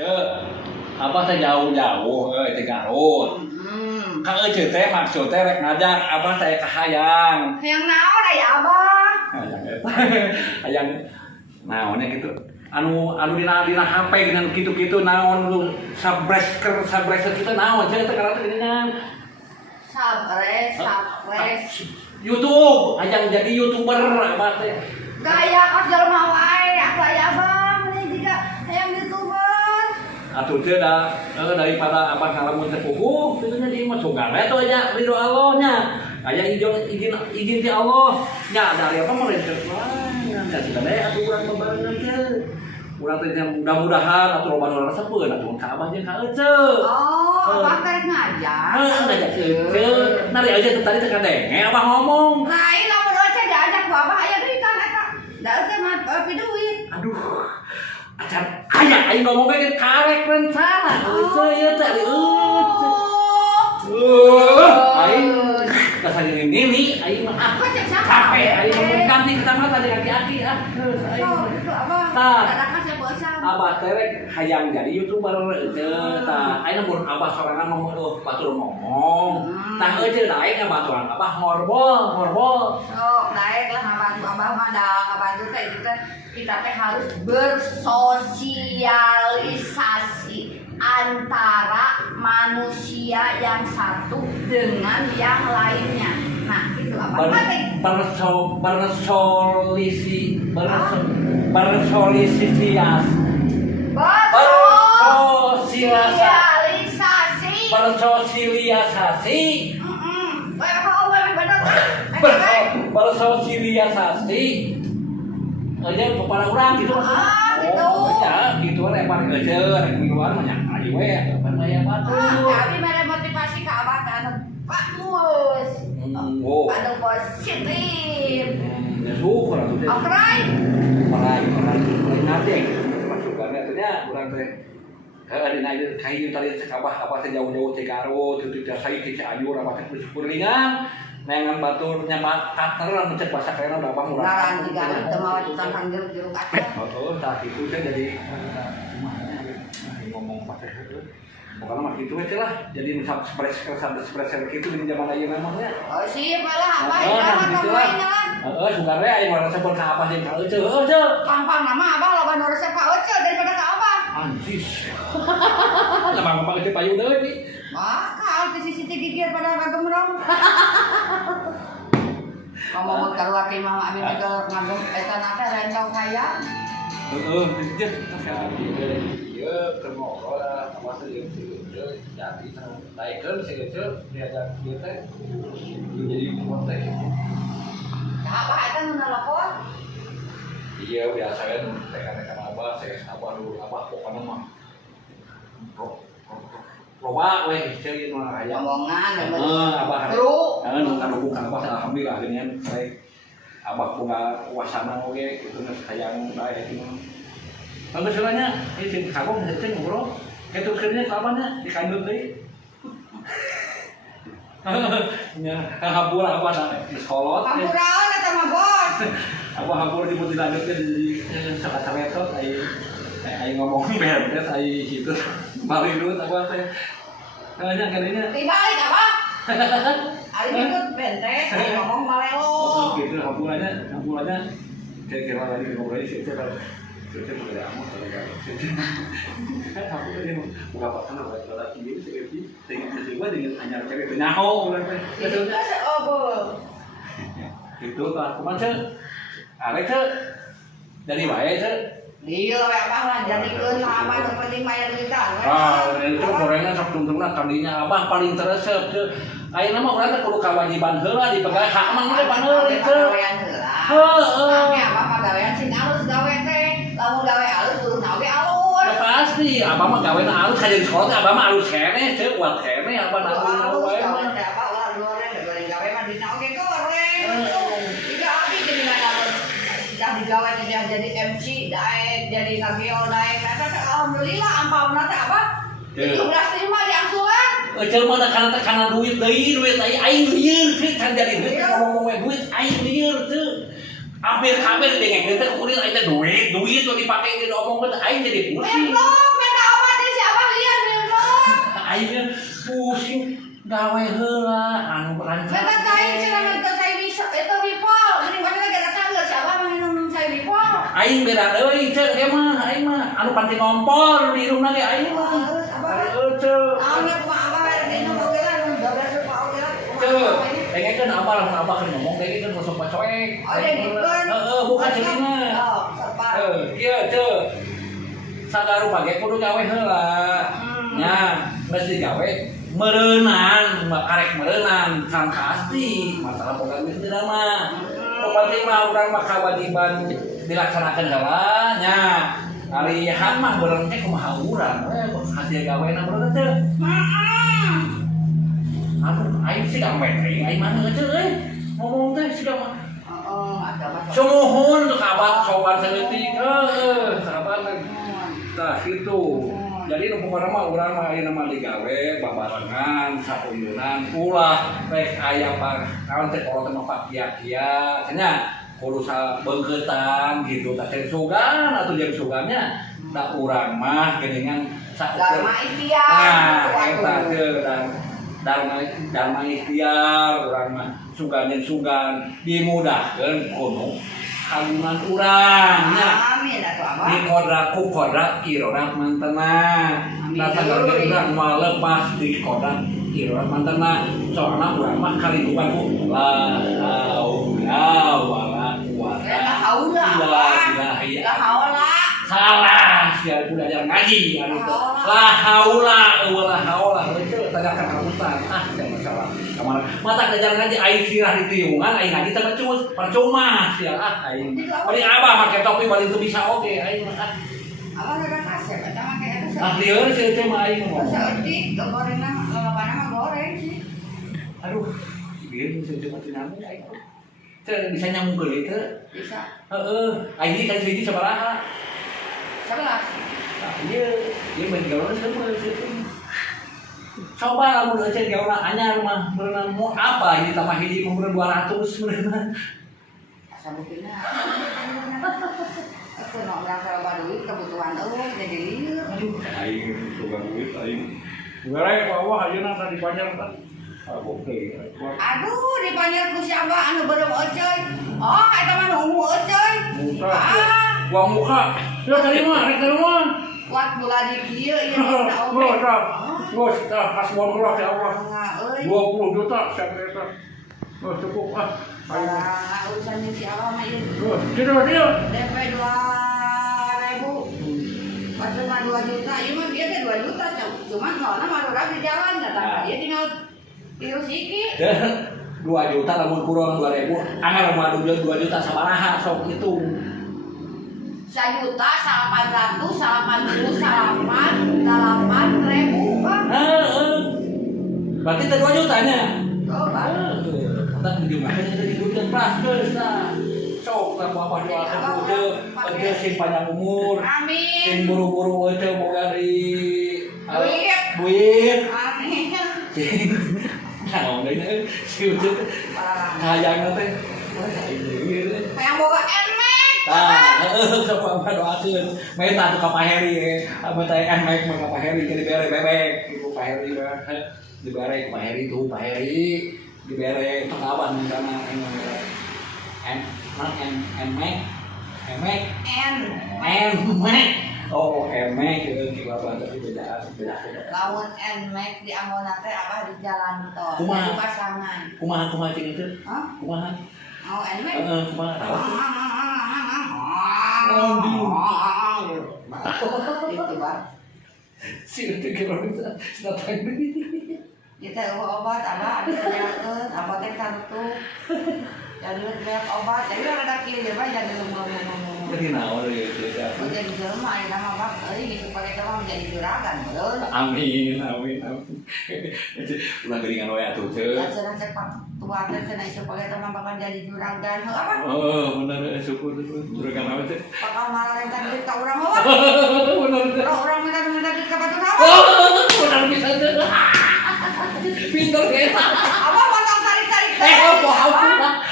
Cek, abah teh jauh-jauh teh Garut. Ka euceut teh maksud teh rek ngajak abah teh ka hayang. Hayang naon aya abah? Hayang eta. Hayang naonnya gitu. Anu dina HP dengan kitu-kitu naon lu sabresker kita naon teh karena teh geuningan. Sabres. YouTube, hayang jadi YouTuber abah teh. Gaya kas jelema wae, aku aya abah mending juga hayang YouTuber. Atuh teh da daripada abah ngalamun teh puguh, kitu nya di mah sogan we tuh aya ridho Allah nya. Aya izin ti Allah. Nya dari apa mereka nya cenah teh atuh urang babarengan teh. Urang teh mudah-mudahan atuh loba nu rasapeun atuh ka abah jeung ka ece. Oh, abah teh ngajak. Ngajak ece. Nari aja teh tadi teh kadenge abah ngomong. Lain lamun ece diajak ku abah aya duitan eta. Da ece mah tapi duit. Aduh. Acan aya aing ngomong ge karek rencana. Ece ieu teh ece. Aing kasar ini aing mah Apa cek siapa? capek aing ngomong ganti kita mah tadi aki-aki terus aing. Oh, itu abah. Tah. Dadakan saya bosan. Abah teh rek hayang jadi YouTuber teh tah aing mun abah sorangan ngomong batur ngomong. Tah euceut aing baturan abah ngorbol. Sok naik lah ngabantu abah mah da ngabantu teh itu teh kita teh harus bersosialisasi antara manusia yang satu dengan yang lainnya. Nah, itu apa? Bersosialisasi aja kepada orang gitu gitu. Ya gitu rek paling aja rek miluan mah nya ari we apa aya batur. Tapi mere motivasi ka abah teh anu bagus. Anu positif. Ya syukur atuh teh. Okray. Marai nate masukannya teh nya urang teh dina ieu kayu tadi sakabah apa teh jauh-jauh teh Garut teu teh sae ke Cianjur apa teh bersyukur lingan. Nengan batur nyama kateran mencet bahasa kayaknya udah apa murah. Ngaran juga teu mawa tentang jeruk aja. Oh, tah itu teh jadi ngomong pakai itu. Pokoknya mah kitu we lah. Jadi nu spres kitu di zaman ayeuna mah nya. Oh, sip lah apa ya mah mainan. Heeh, sugar we aya mah resep ka apa jeung ka euceul. Gampang nama abah loba nu resep ka euceul daripada ka abah. Anjis. Gampang euceul payu deui. Bakal ke sisi gigir pada kagem rong. Ngomong keluar ke mama amin juga ngagem eta nate rencong kaya. Heeh, geus ieu keur ngobrol sama seueur jadi naikeun seueur diajak ieu teh jadi umur teh. Apa eta nu nelpon? Iya biasa kan tekan-tekan abah saya sabar dulu abah pokoknya mah loba weh ceuy nu aya omongan abah terus nu ngadukung ka abah alhamdulillah geuningan saya abah boga wasana oge kitu geus hayang bae kitu bagus nya ieu cing kabong henteu ngobrol kitu keurnya ka abahnya dikandut deui nya hampur abah geus kolot hampuraon eta mah bos abah hampur dibut dilanjutkeun di sakata-metot ai ngomong beres ai kitu balik dulu abah teh kayaknya kalinya dibalik apa ari ikut bentes ngomong malelo gitu hampurannya kira-kira lagi ngobrol sih itu kalau itu udah amat kalau kan aku tadi mau buka pakan apa lagi ini seperti dengan hanya cewek itu nyaho itu oh bol itu tak kemana arek ke dari wae ke dia we abah lah jadikeun apa nu penting maya duitan itu gorengan sok tungtungna kandinya abah paling teresep teh ayeuna mah urang teh kudu kawajiban heula dipegang hak mah ge paneul itu heeh abah mah gawean sing alus gawe teh lamun gawe alus kudu nawe alus ya pasti abah mah gawena alus ka jadi sekolah teh abah mah alus keneh teh kuat keneh abah alus gawe teh apa ulah goreng gawe mah dina oge goreng tiga abi jadi alus dah digawe teh jadi MC daek jadi ngageo daek eta teh alhamdulillah ampauna teh apa 17 lima diangsulan ecel mah kana duit deui aing lieur teh can jadi duit ngomong duit aing lieur teh hampir dengekeun teh kuring aing teh duit tuh dipake di omong teh aing jadi pusing belum eta obat aing pusing gawe heula anu rancang. Memang saya cenah ke saya bisa eta bipol. Mending mana gara saeur siapa mah minum saya bipol. Aing beda euy ceuk ge mah aing mah anu panti ngompol di rumah ge aing mah. Terus apa? Ceuk. Naonnya kumaha abah rek minum oge lah nu 12 rupiah oge lah. Ceuk. Dengekeun abah lamun abah keur ngomong dengekeun rasa pacoek. Oh, dengekeun. Bukan ceuk mah. Oh, sabar. Kieu ceuk. Sagarupa ge kudu gawe heula. Nya, geus digawe meureunang, karek meureunang kan pasti masalah boga duit teu mah. Nu penting mah urang mah kawajiban dilaksanakeun heula nya. Ari hak mah beurang teh kumaha urang hasil gawena beurang teh. Aduh, aing sih gak metring, aing mah ngeuceul euy. Ngomong teh siga mah. Ada masalah. Sumuhun teu kabat soban saeutik. Sahabat tah kitu. Jadi nu pokona mah urang mah ayeuna mah digawe babarengan sauyunan ulah rek aya naon teh kalau teh mah kia-kia cenah kudu sabeungkeutan gitu tah teh sugan atuh jeung sugannya da urang mah geuningan saukur. Dharma ikhtiar. Nah, eta teh dharma ikhtiar urang mah sugan jeung sugan dimudahkeun kudu kagungan urang nya. Amin atuh abah. Di kodraku kodrak irorat mantena nasa garga urang mau lepas di kodrak irorat mantena soalnya urang mah kalikupan ku la haula wala quwata illa billah. Salah sia kudu ajar ngaji anu la haula wala haula teu tanyakan ka ustaz teu masalah kamana mata ajar ngaji aing sirah di tiungan aing ngaji teh percuma sia aing bari abah make topi bari teu bisa oge aing mah Abah udah kasih, kita make eta lieur sih teh mah aing ngomong seetik, gorengna lolobana mah goreng sih. aduh ieu sih teh mah nami aing teh bisa nyambung geuleuh teh Bisa. heeh aing kan hiji sabaraha 11. nah ieu mengaurna semua sih coba lamun euceun gauna anyar mah berenang mau apa ini tambah hiji mah 200 berenang Sabukina. Aku nak berangkat loba duit kebutuhan eueuh jadi lieur. aduh aing tukang duit aing garek bawah ayeuna tadi banyak tah oke Aduh, dipanggil ku siapa anu beureum euceuy. Oh, eta mah nu ungu euceuy. uang muka ya terima rek terima Kuat bula di kieu ieu na oge. Bos, kasbon keluar ya Allah. Euy. 20 juta saya eta. Oh, cukup ah. Alah, urusan si Allah mah ieu. Dia. DP 2.000. Padahal mah 2 juta, ieu mah dia teh 2 juta, cuman soalna marudah di jalan datang dia tinggal tiru sikit. 2 juta lamun kurang 2.000. Anggar mah 2 juta sabaraha sok hitung. 1.800.000 Bang. Berarti teh 2 jutanya. Coba. Kata di mana tadi duit pras geus tah. Sok apa doa teh sing panjang umur. Amin. Sing buru-buru teh boga di Duit. duit. Amin. Sing naon deui si ucut hayang teh. Hayang boga emek. Sok apa doakeun. Meta tuh ka Pak Heri, ame teh emek mah ka Pak Heri ke dibere bebek. Ibu Pak Heri mah dibere Pak Heri tuh Pak Heri dibere pengawan di sana emek. Oh, emek itu bapak tapi beda. Lamun emek di Ambona teh apa di jalan tol. Kumaha? Di pasangan. Kumaha cing itu? Hah? Kumaha? Oh, emek. Kumaha tahu? Itu Bang. Si itu kira sudah tahu. Kita obat apa? Ada penyakit, apa teh kartu. Jadi banyak obat. Jadi ada kieu mah jadi ngomong-ngomong. Jadi naon ya cerita. Jadi jelema aya nama Bang, gitu pakai teh menjadi juragan, betul. Amin. Ulah geuningan wae atuh teh. Ya cenah cepat tua teh cenah ieu pakai teh bakal jadi juragan. Heuh apa? Oh, bener syukur juragan apa teh. Bakal marenta duit ka urang mah. Bener. Kalau urang minta duit ka batur apa? Bener bisa teh. Pinter eta. Apa potong tarik-tarik teh?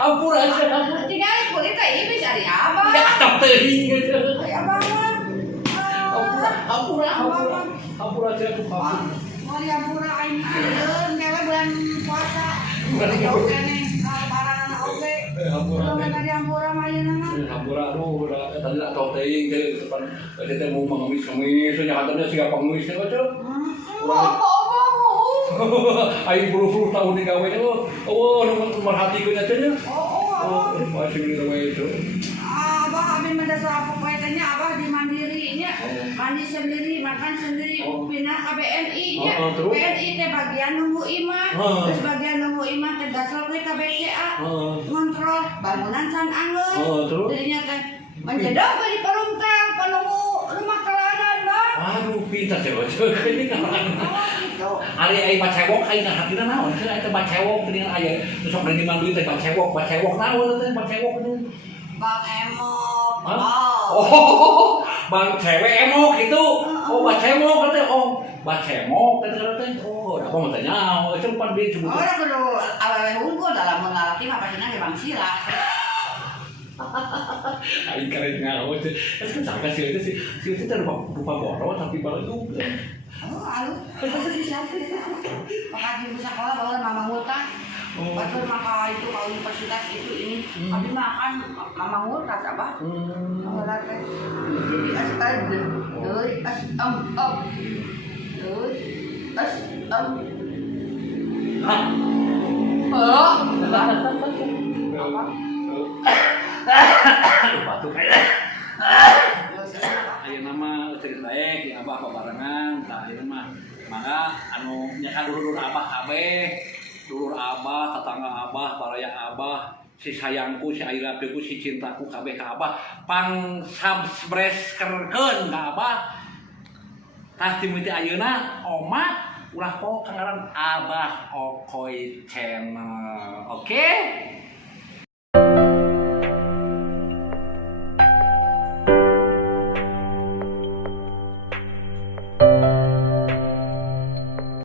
Ampun aja. Tinggal kulit teh ieu bisa di apa? Ya tak teuing Ya Bang. Ampun aja aku. Mau di Hampura aing adeun kewe bulan puasa. Oke nih, lebaran anak oke. Belum mereka di Hampura mah ayeuna mah. Hampura aduh tadi tak tahu teuing teh depan teh mau mengemis-ngemis nya katanya siga pengemis teh ceu. Aing buru-buru tahun di gawe teh oh merhatikeun nya teh nya. Oh, masih di gawe itu. Abah abis mendasar apa kaitannya abah di mandirinya mandi sendiri makan sendiri pindah ke BNI nya BNI teh bagian nunggu imah terus bagian nunggu imah teh dasar teh ke BCA ngontrol bangunan san anggeus jadinya teh menjedok di perumtang penunggu rumah kelana bang aduh pintar cewek ini kan ari ai bacewok aing hatina naon teh eta bacewok teh aya sok di mandu teh bacewok naon teh bacewok teh Bang Emok. Oh, bang cewek emok itu. Oh, bacemok katanya. Oh, bacemok katanya. Oh, apa mau tanya? Oh, itu pan dia sebut. Oh, kudu awewe unggul dalam mengalaki mah pasina ge Bang Sila. Aing keren ngawo teh. Kan sangka sih itu sih itu rupa boro tapi baru juga. Oh, alu. Siapa ya? Makanya bisa sekolah bawa mama ngutang. Batur maka itu kalau universitas itu ini tapi makan mama ngutang apa? Kalau teh. Jadi asal deui Hah? Oh. Apa? Batuk kayak. Ayo nama cerita baik ya abah barengan tah ieu mah mangga anu nya dulur abah kabeh dulur abah tetangga abah baraya abah si sayangku si airapiku si cintaku kabeh ka abah pang subscriberkeun ka abah tah timiti ayeuna omah ulah po kangaran Abah Okoy Channel oke